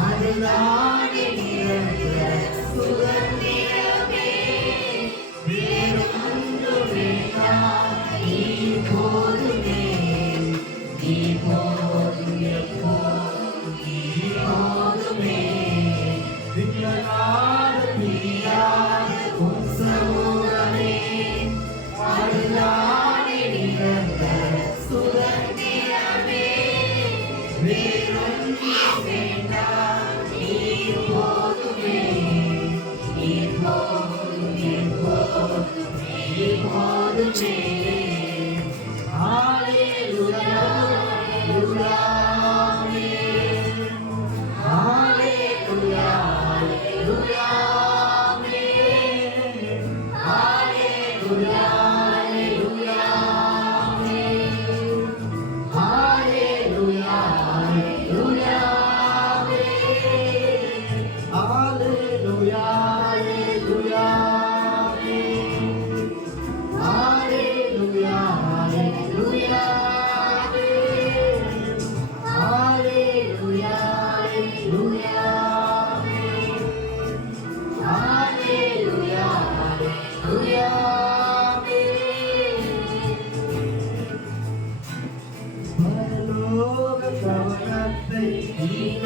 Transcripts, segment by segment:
அதுதானே போதுமே.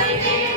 Almighty.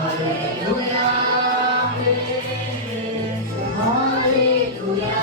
Hallelujah, hallelujah,